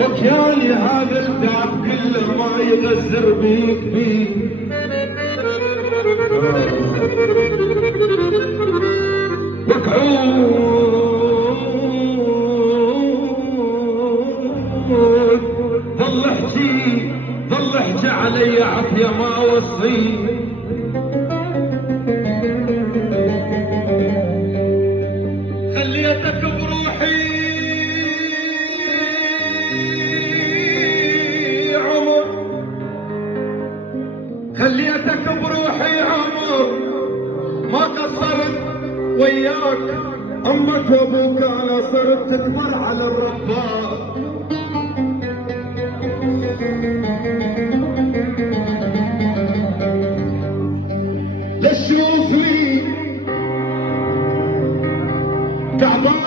وكيالي هذا التعب كله ما يغزر بيك بيك. وقعود ظل احجي علي عافية ما وصي. خليتك بروحي عمر، خليتك بروحي عمر ما قصرت وياك. امك وابوك انا صرت تكبر على الرباط. لشوف لي تعبان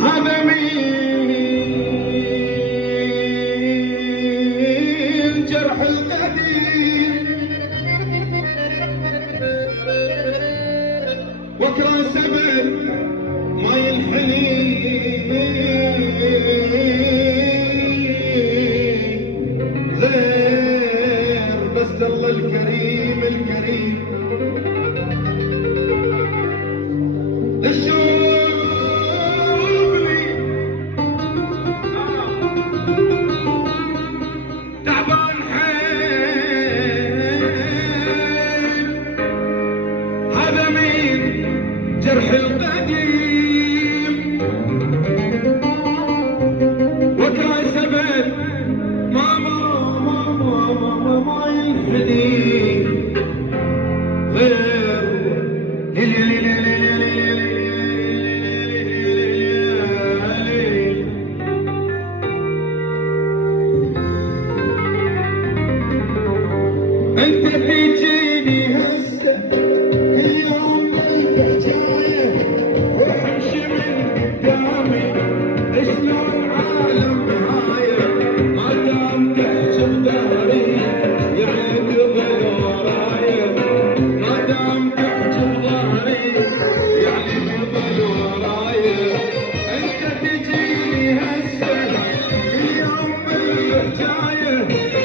هذا من جرح القديم. وكرا سبب ما ينحني غير بس الله الكريم الكريم. تعبان حيل هذا من جرح القديم. وكان سبب ما ينحني غير انت تجيني هسه اليوم بالحجايه وحمشي من قدامي شلون عالم معايا. ما دام تحجي بظهري يعني تظل ورايا. ما دام تحجي بظهري يعني تظل ورايا. انت تجيني هسه اليوم بالحجايه